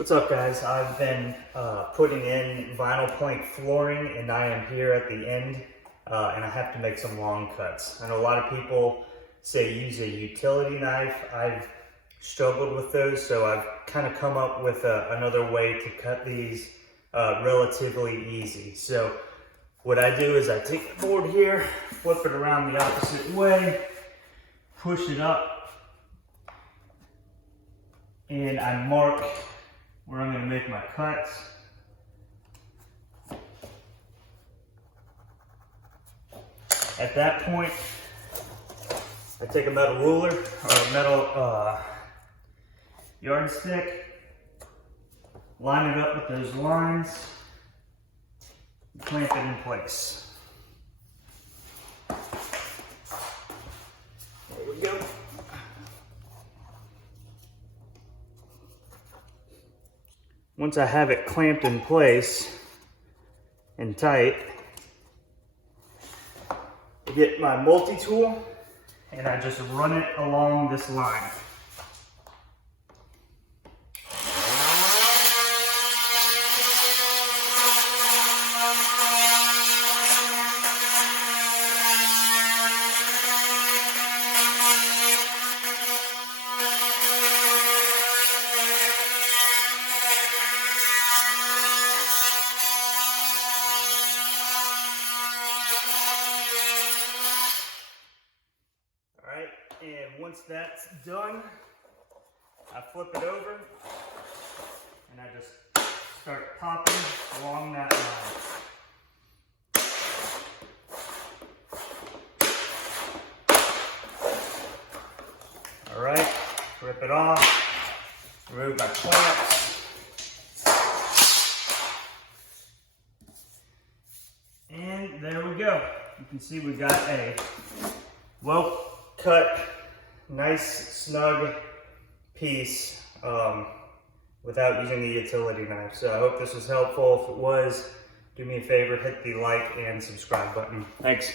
What's up, guys? I've been putting in vinyl plank flooring, and I am here at the end, and I have to make some long cuts. I know a lot of people say use a utility knife. I've struggled with those, so I've kind of come up with another way to cut these relatively easy. So what I do is I take the board here, flip it around the opposite way, push it up, and I mark where I'm going to make my cuts. At that point, I take a metal ruler or a metal yardstick, line it up with those lines, and clamp it in place. There we go. Once I have it clamped in place and tight, I get my multi-tool and I just run it along this line. And once that's done, I flip it over and I just start popping along that line. All right, rip it off, remove my clamps, and there we go. You can see we got a well cut, nice snug piece without using the utility knife. So I hope this was helpful. If it was, do me a favor, hit the like and subscribe button. Thanks.